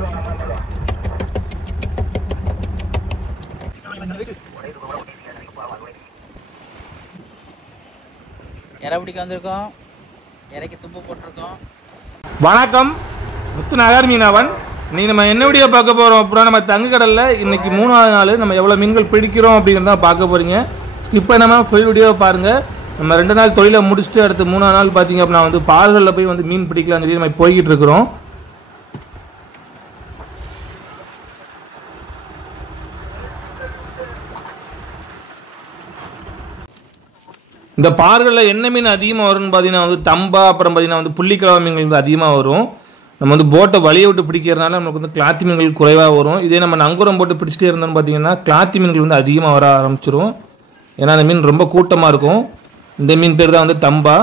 இறை பிடிக்க வந்திருக்கோம். இறைக்கு துப்பு போட்டிருக்கோம். வணக்கம், முத்துநகர் மீனவன். இன்னைக்கு நம்ம என்ன வீடியோ பார்க்க போகிறோம் அப்புறம் நம்ம தங்கக்கடலில் இன்னைக்கு 3வது நாள் நம்ம எவ்வளோ மீன்கள் பிடிக்கிறோம் அப்படிங்கிறத பார்க்க போகிறீங்க. ஸ்கிப் பண்ணாமல் ஃபுல் வீடியோ பாருங்கள். நம்ம 2 நாள் தொழிலை முடிச்சுட்டு அடுத்து 3வது நாள் பார்த்தீங்க அப்படின்னா வந்து பால்களில் போய் வந்து மீன் பிடிக்கலாம்னு சொல்லி நம்ம போய்கிட்டு இருக்கிறோம். இந்த பாறுகளில் என்ன மீன் அதிகமாக வரும்னு பார்த்தீங்கன்னா வந்து தம்பா, அப்புறம் பார்த்தீங்கன்னா வந்து புள்ளிக்கிழவ மீன்கள் வந்து அதிகமாக வரும். நம்ம வந்து போட்டை வழியை விட்டு பிடிக்கிறதுனால நமக்கு வந்து கிளாத்தி மீன்கள் குறைவாக வரும். இதே நம்ம நங்கூரம் போட்டு பிடிச்சிட்டே இருந்தோம்னு பார்த்தீங்கன்னா கிளாத்தி மீன்கள் வந்து அதிகமாக வர ஆரம்பிச்சிடும். ஏன்னா அந்த மீன் ரொம்ப கூட்டமாக இருக்கும். இந்த மீன் பேர் தான் வந்து தம்பா.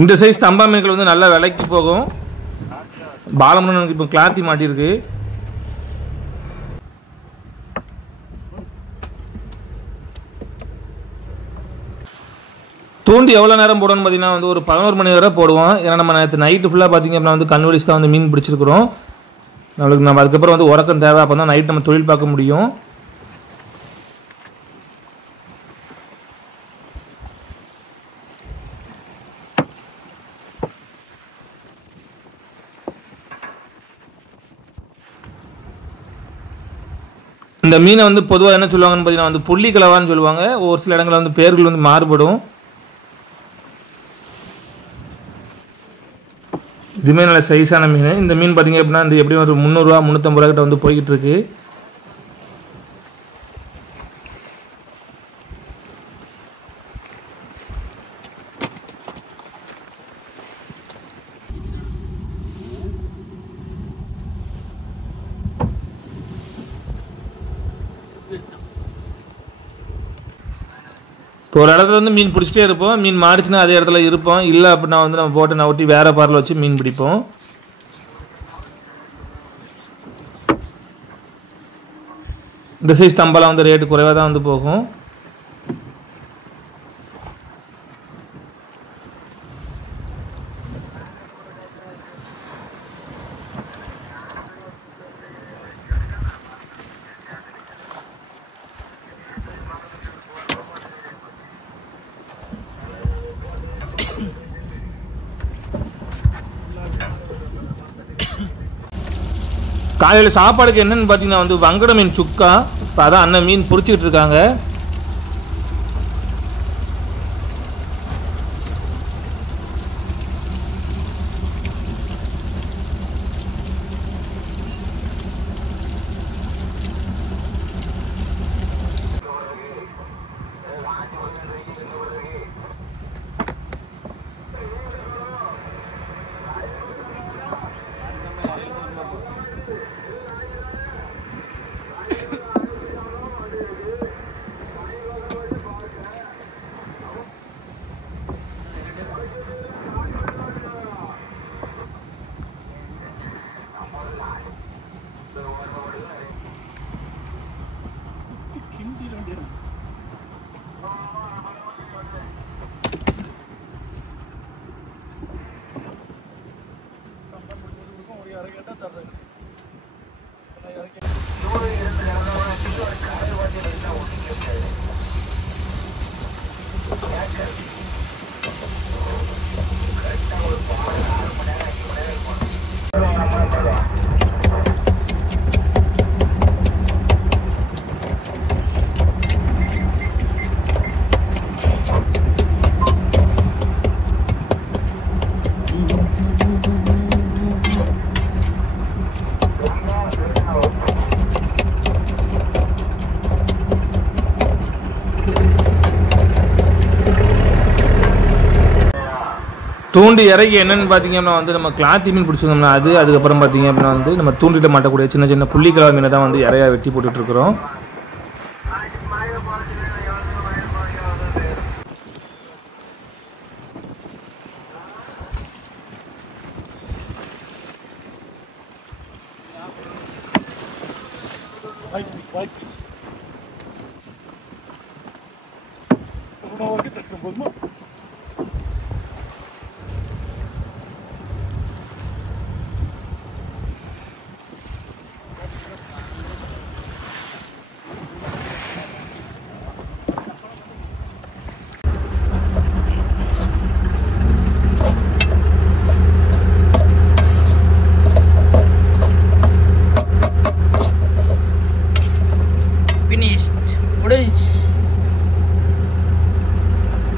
இந்த சைஸ் தம்பா மீன்கள் வந்து நல்லா விலைக்கு போகும். பாலமுடன் நமக்கு இப்போ கிளாத்தி மாட்டியிருக்கு. தூண்டி எவ்வளோ நேரம் போடணும்னு பார்த்தீங்கன்னா வந்து ஒரு 11 மணி வரை போடுவோம். ஏன்னா நம்ம நேற்று நைட்டு ஃபுல்லாக பார்த்தீங்க அப்படின்னா வந்து கண்வெளிச்சு தான் வந்து மீன் பிடிச்சிருக்கிறோம். நம்ம அதுக்கப்புறம் வந்து உறக்கம் தேவை. அப்போ தான் நைட் நம்ம தொழில் பார்க்க முடியும். இந்த மீனை வந்து பொதுவாக என்ன சொல்லுவாங்கன்னு பார்த்தீங்கன்னா வந்து புள்ளிக்கிழவான்னு சொல்லுவாங்க. ஒரு சில இடங்களில் வந்து பேர்கள் வந்து மாறுபடும். இதுவுமே நல்ல சைஸான மீன். இந்த மீன் பார்த்தீங்க அப்படின்னா இந்த எப்படியும் ஒரு 300 ரூபா 350 ரூபா கிட்ட வந்து போய்கிட்டு இருக்கு. இப்போ ஒரு இடத்துல வந்து மீன் பிடிச்சிட்டே இருப்போம். மீன் மாறிச்சுன்னா அதே இடத்துல இருப்போம். இல்லை அப்படின்னா வந்து நம்ம போட்டை நவுட்டி வேற பாரில் வச்சு மீன் பிடிப்போம். இந்த சைஸ் தம்பெல்லாம் வந்து ரேட்டு குறைவாக தான் வந்து போகும். காலையில் சாப்பாடுக்கு என்னன்னு பார்த்தீங்கன்னா வந்து வங்கட மீன் சுக்கா. இப்போ அதான் அண்ணன் மீன் பிடிச்சிக்கிட்டு இருக்காங்க. தூண்டி இறக்கி என்னென்னு பார்த்தீங்க அப்படின்னா வந்து நம்ம கிளாத்தி மீன் பிடிச்சிருந்தோம்னா அதுக்கப்புறம் பார்த்தீங்க அப்படின்னா வந்து நம்ம தூண்டிட்ட மாட்டக்கூடிய சின்ன சின்ன புள்ளிக்கிழவ மீனை தான் வந்து இறையா வெட்டி போட்டுட்ருக்குறோம். White fish.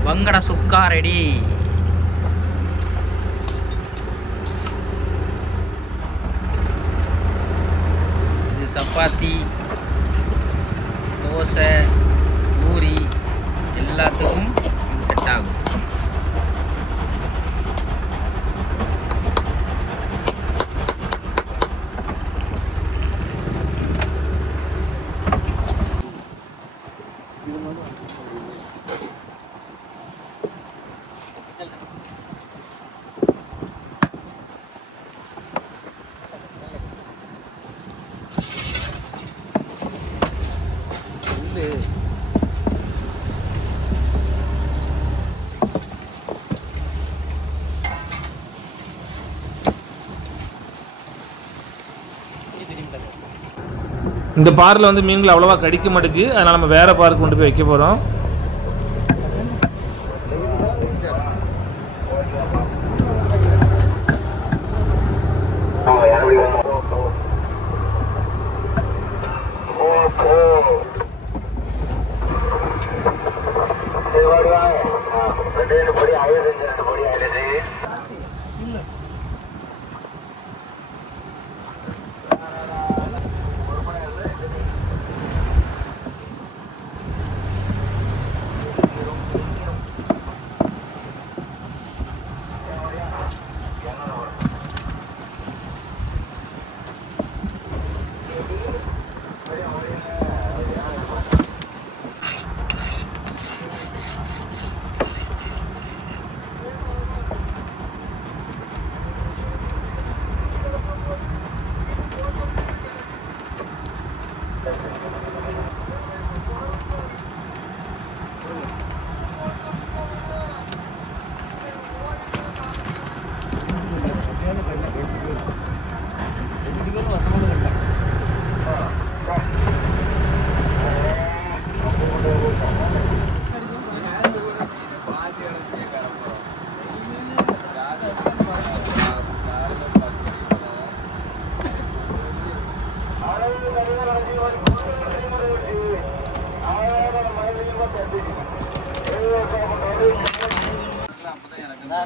வங்கட சுக்கா ரெடி. இது சப்பாத்தி, தோசை, பூரி எல்லாத்துக்கும் இது செட் ஆகும். இந்த பாரில் வந்து மீன்கள் அவ்வளோவா கடிக்க மாட்டேங்குது. அதனால் நம்ம வேறு பாருக்கு கொண்டு போய் வைக்க போகிறோம்.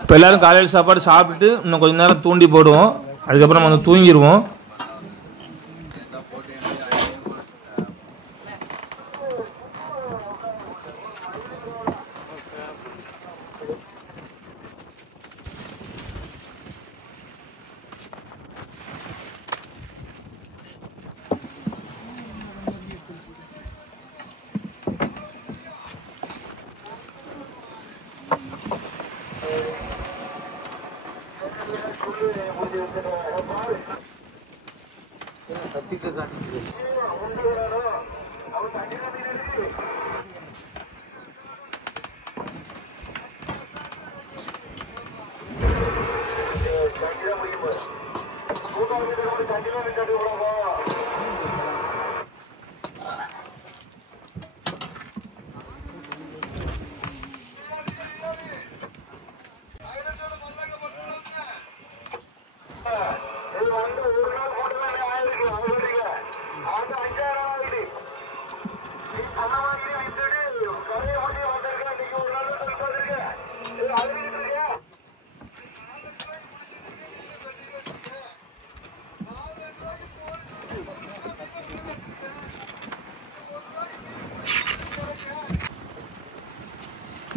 இப்போ எல்லோரும் காலையில் சாப்பாடு சாப்பிட்டுட்டு இன்னும் கொஞ்சம் நேரம் தூண்டி போடுவோம். அதுக்கப்புறம் நம்ம வந்து தூங்கிடுவோம்.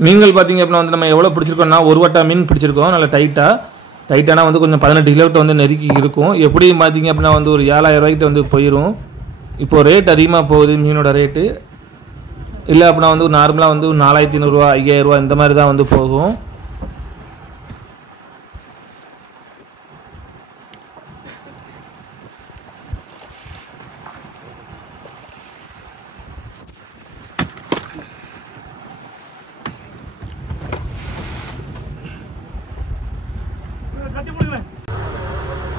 மீன்கள் பார்த்தீங்க அப்படின்னா வந்து நம்ம எவ்வளோ பிடிச்சிருக்கோம்னா ஒரு வட்டா மீன் பிடிச்சிருக்கோம். நல்லா டைட்டானா வந்து கொஞ்சம் 18 கிலோக்கிட்ட வந்து நெருக்கி இருக்கும். எப்படியும் பார்த்தீங்க அப்படின்னா வந்து ஒரு 7000 ரூபாய்க்கிட்ட வந்து போயிடும். இப்போது ரேட் அதிகமாக போகுது மீனோட ரேட்டு. இல்லை அப்படின்னா வந்து நார்மலாக வந்து 4500 5000 இந்த மாதிரி தான் வந்து போகும்.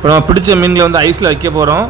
இப்போ நம்ம பிடிச்ச மீன்களை வந்து ஐஸில் வைக்க போகிறோம்.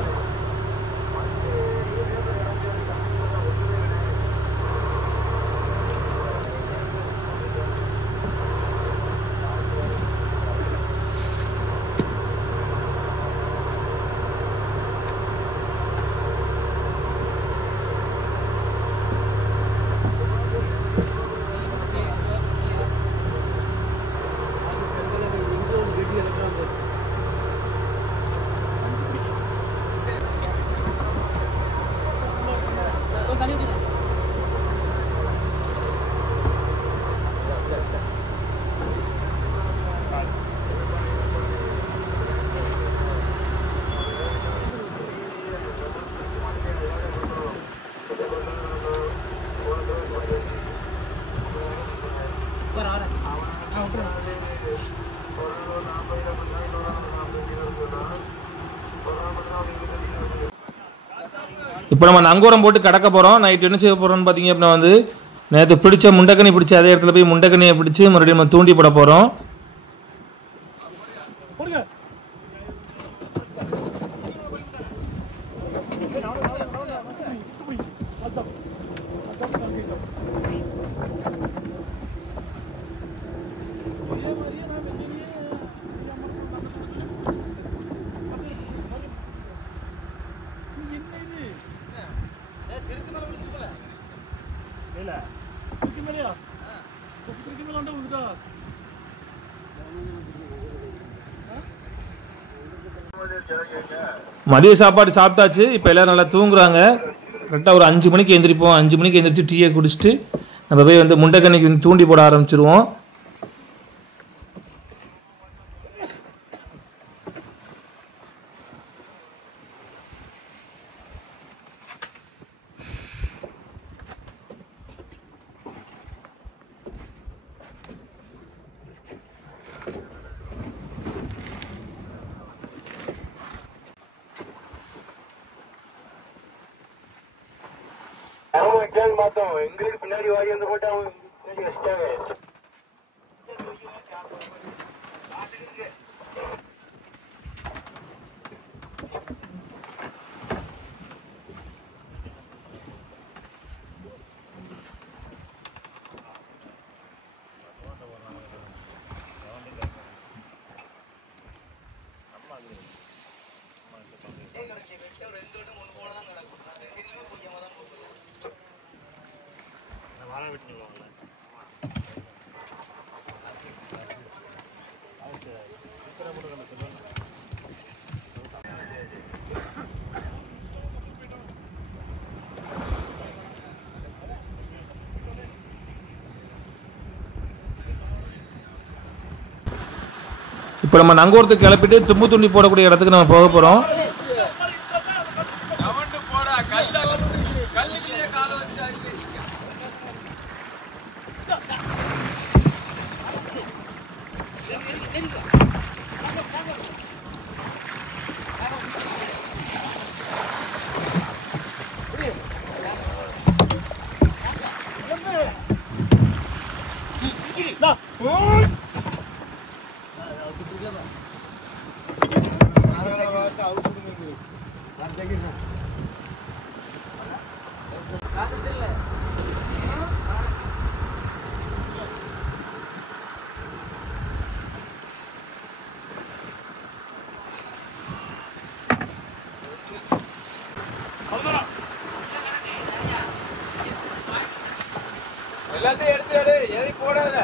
இப்போ நம்ம நங்கூரம் போட்டு கடக்க போகிறோம். நைட்டு என்ன செய்ய போகிறோம்னு பார்த்தீங்க அப்படின்னா வந்து நேற்று பிடிச்ச முண்டக்கனி பிடிச்ச அதே இடத்துல போய் முண்டக்கனியை பிடிச்சி மறுபடியும் நம்ம தூண்டி போட போகிறோம். மதிய சாப்பாடு சாப்பிட்டாச்சு. இப்போ எல்லோரும் நல்லா தூங்குறாங்க. கரெக்டாக ஒரு 5 மணிக்கு எழுந்திரிப்போம். 5 மணிக்கு எழுந்திரிச்சு டீயை குடிச்சிட்டு நம்ம போய் வந்து முண்டைக்கண்ணிக்கு வந்து தூண்டி போட ஆரம்பிச்சிருவோம். எங்களுக்கு பின்னாடி வாடி வந்து போட்டு அவங்க பின்னாடி வச்சிட்டாங்க. இப்போ நம்ம நங்கூரத்துக்கு கிளப்பிட்டு தும்பு துண்டி போடக்கூடிய இடத்துக்கு நம்ம போக போகிறோம். எல்லாத்தையும் எடுத்து எதை போடாத.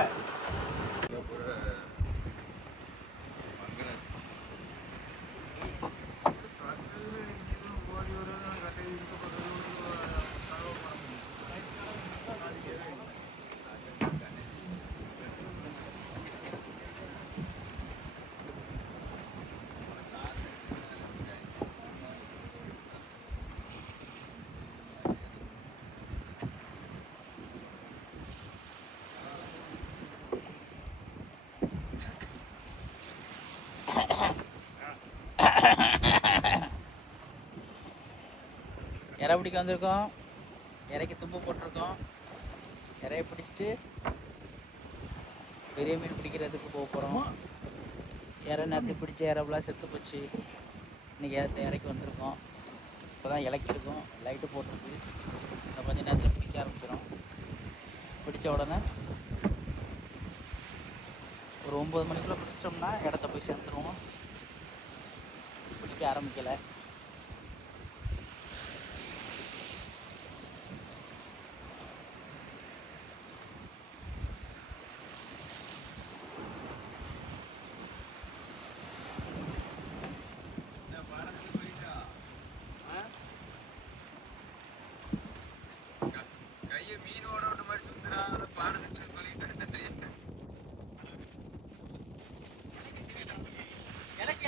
இறை பிடிக்க வந்திருக்கோம். இறைக்கு தும்பு போட்டிருக்கோம். இறையை பிடிச்சிட்டு பெரிய மீன் பிடிக்கிறதுக்கு போக போகிறோம். இறை நேரத்தை பிடிச்ச இறவுலாம் செத்து போச்சு. இன்றைக்கி இறக்கி வந்திருக்கோம். இப்போ தான் இலக்கிருக்கோம். லைட்டு போட்டிருக்கு. இன்னும் கொஞ்சம் நேரத்தில் பிடிக்க ஆரம்பிச்சிடும். பிடிச்ச உடனே ஒரு 9 மணிக்குள்ளே பிடிச்சிட்டோம்னா இடத்த போய் சேர்ந்துருவோம். பிடிக்க ஆரம்பிக்கலை.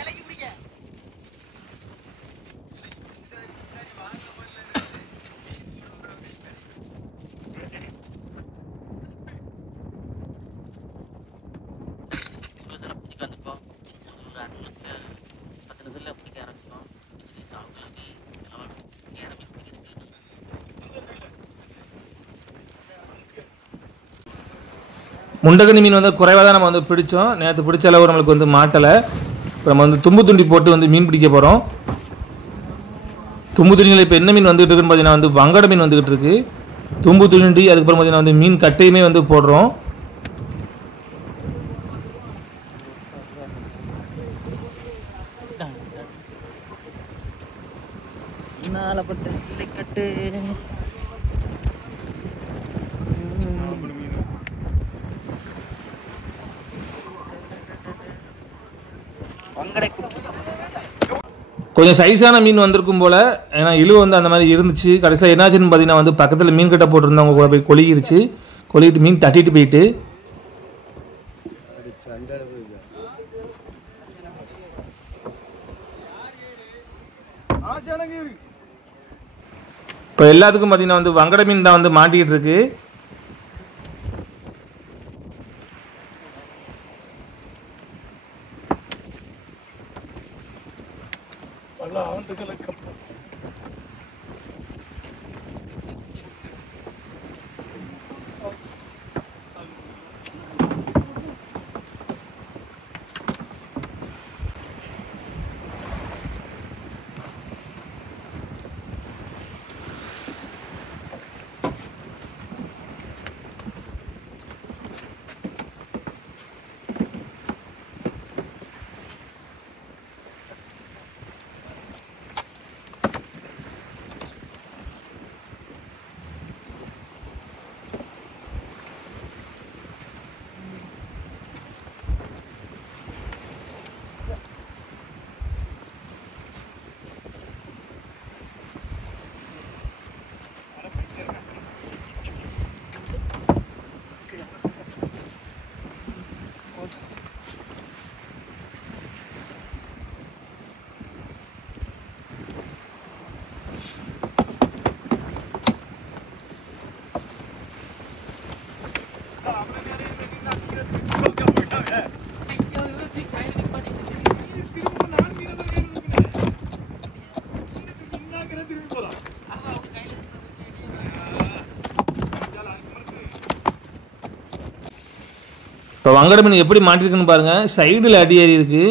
இலக்கி பிடிக்க வந்துப்போம். 10 நிமிஷத்தில் பிடிக்க ஆரம்பிச்சிடும். முண்டகனி மீன் வந்து குறைவாக தான் நம்ம வந்து பிடிச்சோம். நேற்று பிடிச்ச அளவு நம்மளுக்கு வந்து மாட்டலை. இப்போ நம்ம வந்து தும்பு துண்டி போட்டு வந்து மீன் பிடிக்க போகிறோம். தும்பு துண்டியில் இப்போ என்ன மீன் வந்துகிட்டு இருக்குன்னு பார்த்தீங்கன்னா வந்து வங்கட மீன் வந்துகிட்டு இருக்கு. தும்பு துண்டி அதுக்கப்புறம் பார்த்தீங்கன்னா வந்து மீன் கட்டையுமே வந்து போடுறோம். நாளப்பட்ட சிலைக்கட்டு வங்கடை கொஞ்சம் சைஸான மீன் வந்திருக்கும் போல். ஏன்னா இழுவு வந்து அந்த மாதிரி இருந்துச்சு. கடைசியில் என்னாச்சுன்னு பார்த்தீங்கன்னா வந்து பக்கத்தில் மீன் கட்டை போட்டிருந்தவங்க கூட போய் கொலிகிருச்சு. கொலிக்கிட்டு மீன் தட்டிட்டு போயிட்டு இப்போ எல்லாத்துக்கும் பார்த்தீங்கன்னா வந்து வங்கட மீன் தான் வந்து மாட்டிக்கிட்டு இருக்கு. இப்போ வங்கட மீன் எப்படி மாட்டிருக்குன்னு பாருங்க. சைடில் அடி ஏறி இருக்கு.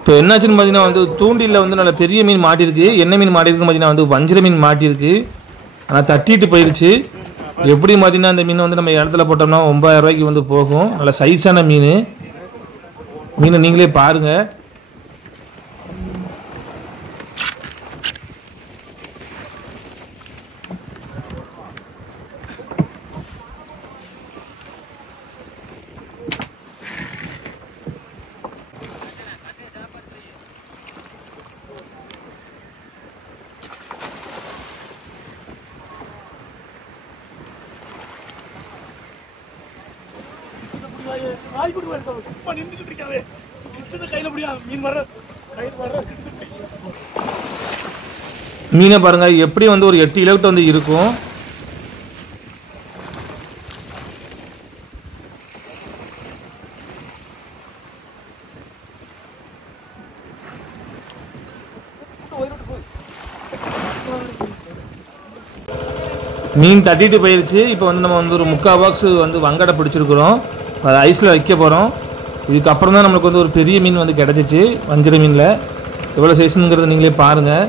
இப்போ என்னாச்சுன்னு பார்த்தீங்கன்னா வந்து தூண்டிலில் வந்து நல்ல பெரிய மீன் மாட்டிருக்கு. என்ன மீன் மாட்டிருக்குன்னு பார்த்தீங்கன்னா வந்து வஞ்சிர மீன் மாட்டிருக்கு. ஆனால் தட்டிட்டு போயிடுச்சு. எப்படி பார்த்தீங்கன்னா அந்த மீன் வந்து நம்ம இடத்துல போட்டோம்னா 9,000 ரூபாய்க்கு வந்து போகும். நல்ல சைஸான மீன். மீனை நீங்களே பாருங்கள். மீனை பாருங்க எப்படி வந்து ஒரு 8 கிலோகிட்ட வந்து இருக்கும். மீன் தட்டிட்டு போயிருச்சு. இப்போ வந்து நம்ம வந்து ஒரு 3/4 பாக்ஸ் வந்து வங்கடை பிடிச்சிருக்கிறோம். அதை ஐஸில் வைக்க போகிறோம். இதுக்கப்புறம் தான் நம்மளுக்கு வந்து ஒரு பெரிய மீன் வந்து கிடச்சிச்சு. வஞ்சிர மீனில் எவ்வளோ சைஸுங்கிறத நீங்களே பாருங்கள்.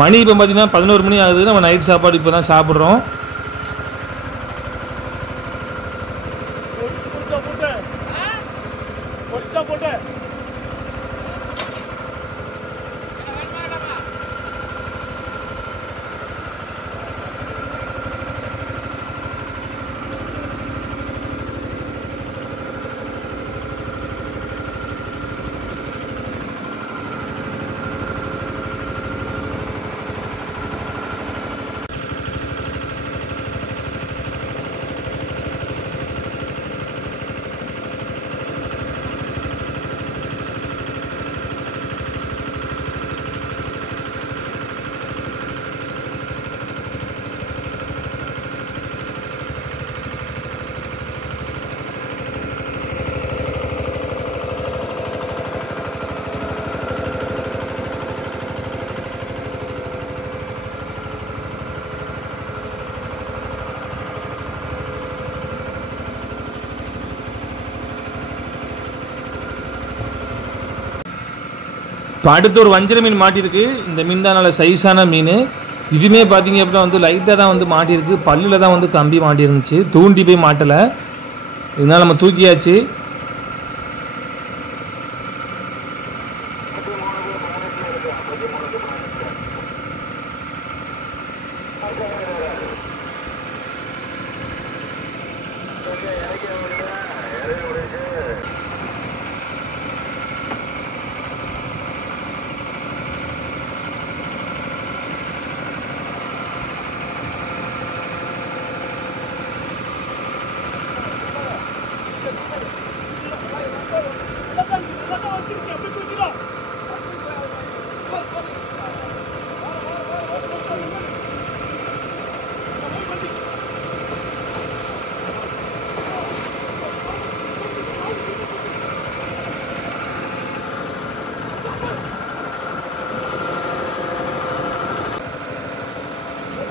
மணி இப்போ பார்த்தீங்கன்னா 11 மணி ஆகுது. நம்ம நைட் சாப்பாடு இப்போ தான் சாப்பிட்றோம். இப்போ அடுத்து ஒரு வஞ்சிர மீன் மாட்டியிருக்கு. இந்த மீன் தான் நல்ல சைஸான மீன். இதுவுமே பார்த்தீங்க அப்படின்னா வந்து லைட்டாக தான் வந்து மாட்டியிருக்கு. பல்லில் தான் வந்து கம்பி மாட்டியிருந்துச்சு, தூண்டி போய் மாட்டலை. இதனால் நம்ம தூக்கியாச்சு.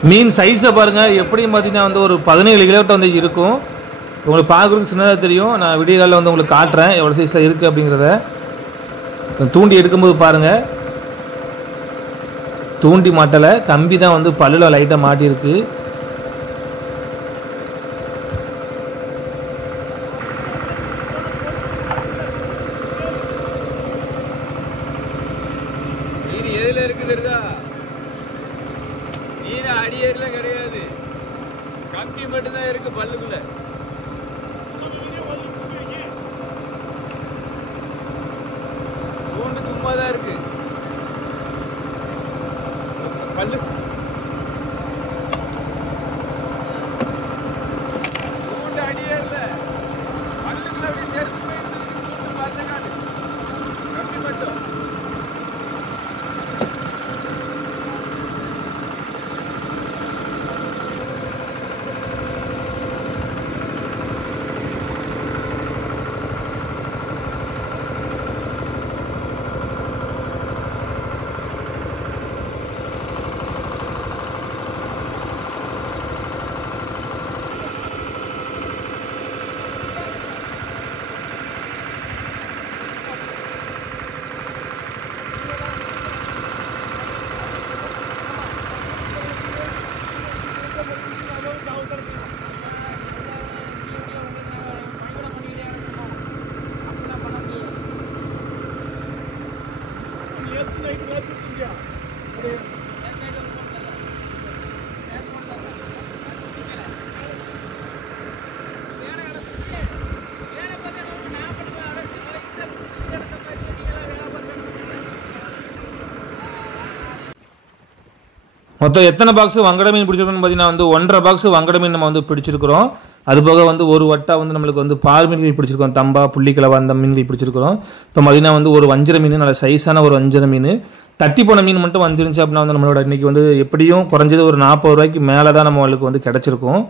மீன் சைஸை பாருங்கள். எப்படியும் பார்த்தீங்கன்னா வந்து ஒரு 17 கிலோகிட்ட வந்து இருக்கும். உங்களுக்கு பார்க்குறதுக்கு சின்னதாக தெரியும். நான் விடிய காலில் வந்து உங்களுக்கு காட்டுறேன் எவ்வளோ சைஸில் இருக்குது அப்படிங்கிறத. தூண்டி எடுக்கும்போது பாருங்கள், தூண்டி மாட்டலை, கம்பி தான் வந்து பல்லில் லைட்டாக மாட்டியிருக்கு. இருக்கு தெரியுதா? மீன் அடியேறலாம் கிடையாது, கம்பி மட்டும்தான் இருக்கு பல்லுக்குள்ள. தூண்டு சும்மா தான் இருக்கு பல்லு. தூண்டு அடியேறல, பல்லுக்குள்ள அப்படியே சேர்த்து போயிட்டு தூண்டு பார்த்த காட்டு கம்பி மட்டும். மொத்தம் எத்தனை பாக்ஸ் வங்கட மீன் பிடிச்சிருக்கோம்னு பார்த்தீங்கன்னா 1.5 பாக்ஸ் வங்கட மீன் நம்ம பிடிச்சிருக்கிறோம். அது போக ஒரு வட்டா நம்மளுக்கு பால் மீன்கள் பிடிச்சிருக்கோம், தம்பா புள்ளிக்கிழவா அந்த மீன்கள் பிடிச்சிருக்கிறோம். இப்போ பார்த்தீங்கன்னா ஒரு வஞ்சர மீன், நல்ல சைஸான ஒரு வஞ்சர மீன். தட்டி போன மீன் மட்டும் வந்துருந்துச்சு அப்படின்னா நம்மளோட இன்னைக்கு எப்படியும் குறைஞ்சது ஒரு 40 ரூபாய்க்கு மேலே தான் நம்மளுக்கு கிடைச்சிருக்கும்.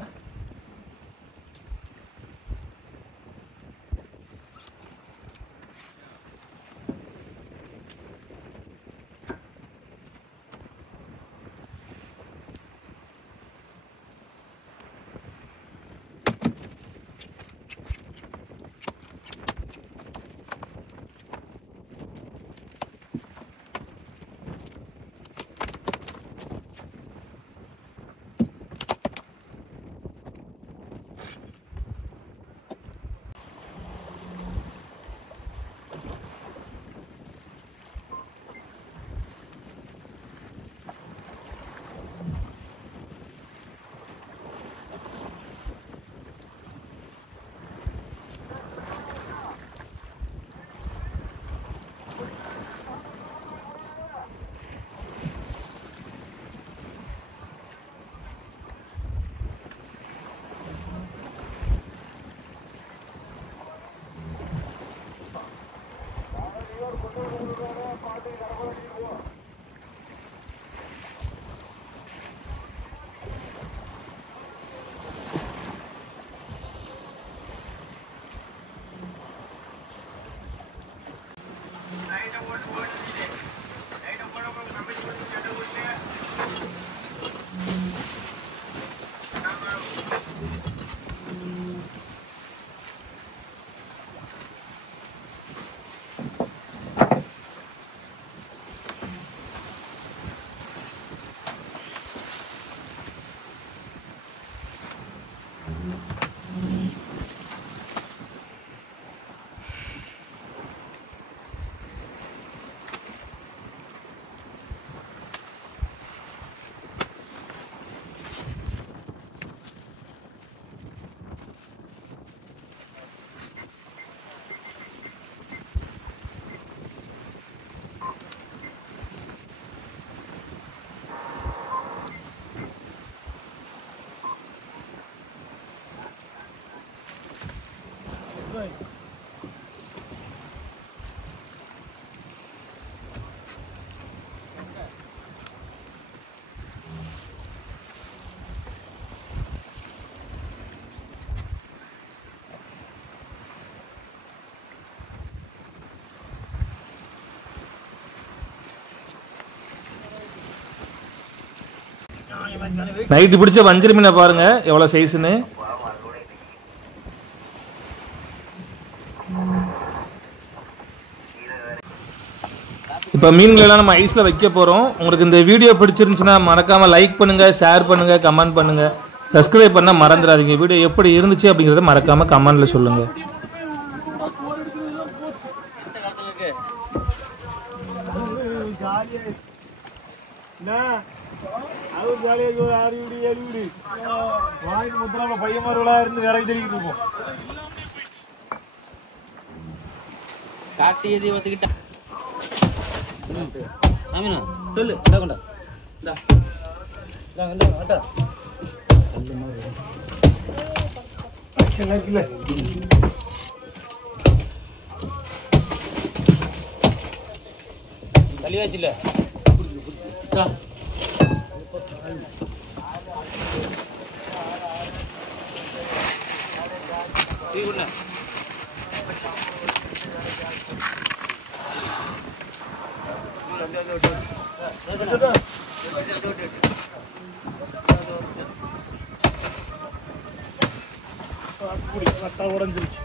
நைட்டு பிடிச்ச வஞ்சர மீனை பாருங்க எவ்வளவு சைஸ்னு. இப்போ மீன்கள் எல்லாம் நம்ம ஐஸ்ல வைக்க போறோம். உங்களுக்கு இந்த வீடியோ பிடிச்சிருந்துச்சுன்னா மறக்காம லைக் பண்ணுங்க, ஷேர் பண்ணுங்க, கமெண்ட் பண்ணுங்க, சப்ஸ்கிரைப் பண்ண மறந்துடாதீங்க. வீடியோ எப்படி இருந்துச்சு அப்படிங்கறத மறக்காம கமெண்ட்ல சொல்லுங்க. என்ன அது ஜாலியாக ஒரு 6 வீடு 7 வீடு வாங்கி முத்திராம பையன் மார்களா இருந்து நிறைய தெளிக்கிட்டு இருப்போம். கார்த்திகை தீபத்துக்கிட்ட ஆமீனா சொல்லு இந்தா கொண்டா இந்தா இந்தா வாட்டா இல்ல தள்ளியாச்சுல டீ குண்ண உடஞ்சிருச்சு.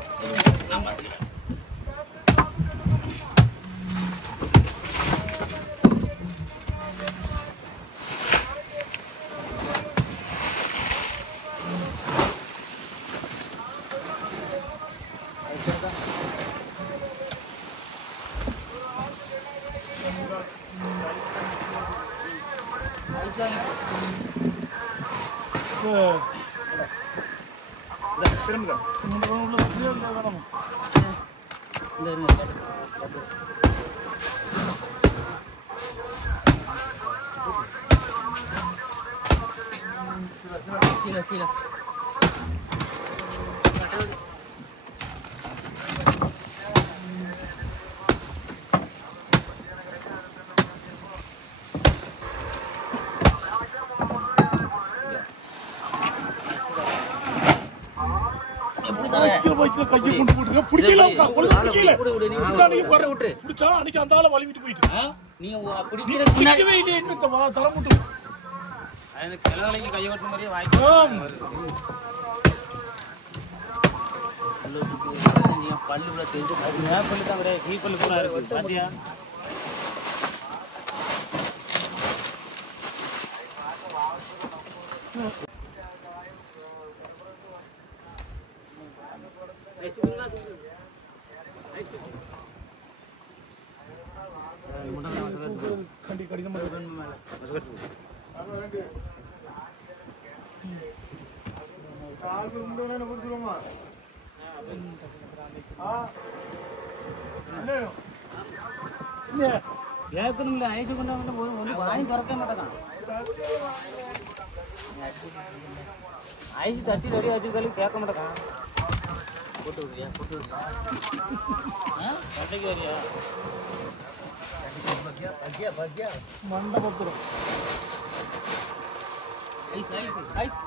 சீல கையை கொண்டு போட்டுங்க. பிடிக்கல பிடிச்சா அன்னைக்கு அந்த ஆளை வலிவிட்டு போயிட்டு நீங்க பிடிக்கவே இல்லை. இன்னும் தர மட்டும் கிழவலைக்கு கையை ஓட்டுற மாதிரியே வாய்ப்பு பல்லு கூட தெரிஞ்சு பல்லு தான் கிடையாது கீ பல்லு கூட இருக்கு பாத்தியா ஏற்கனவே ஐந்து கொண்டாந்து வாங்கி திறக்க மாட்டேங்க ஐந்து தட்டி ரெடி வச்சுருந்தாலும் கேட்க மாட்டேங்க போட்டு விடுறியா சட்டைக்கு வரியா மண்டை பத்துரும். Ice ice ice